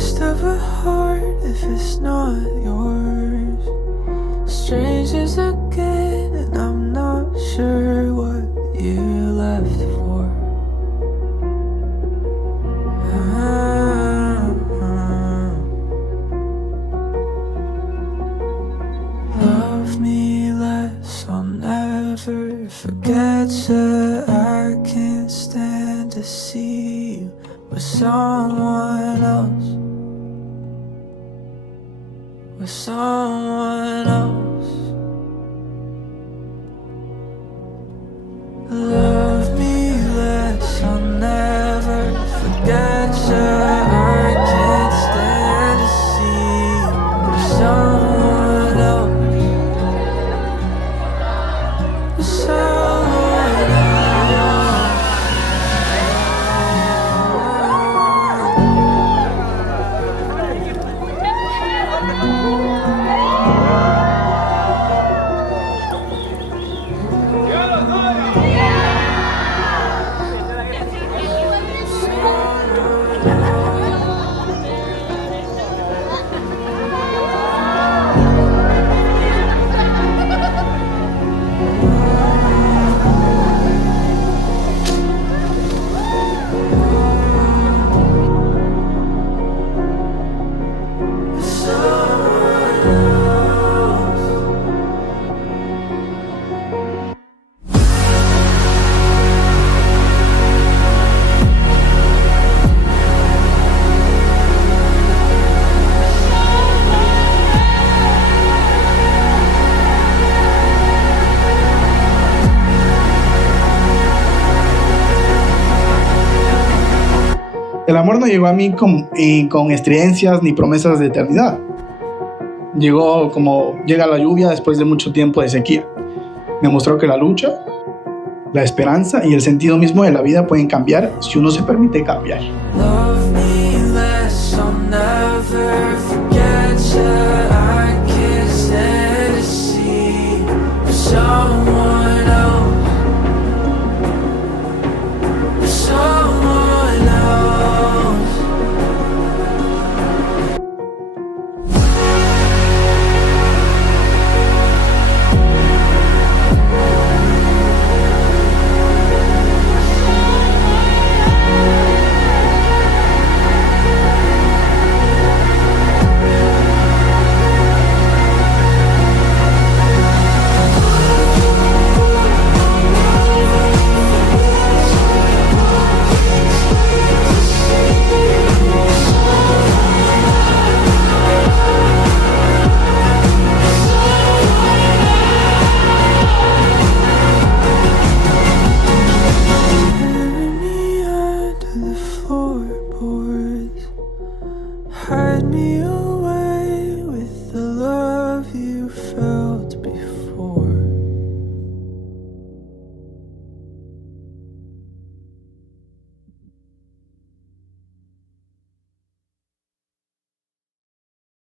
taste of a heart if it's not yours. Strangers again, and I'm not sure what you're left for. Love me less, I'll never forget you. I can't stand to see you with someone else. With someone else. Love me less, I'll never forget you. I can't stand to see you with someone else. With someone else. El amor no llegó a mí con estridencias ni promesas de eternidad. Llegó como llega la lluvia después de mucho tiempo de sequía. Me mostró que la lucha, la esperanza y el sentido mismo de la vida pueden cambiar si uno se permite cambiar. Love me less, I'll never forget.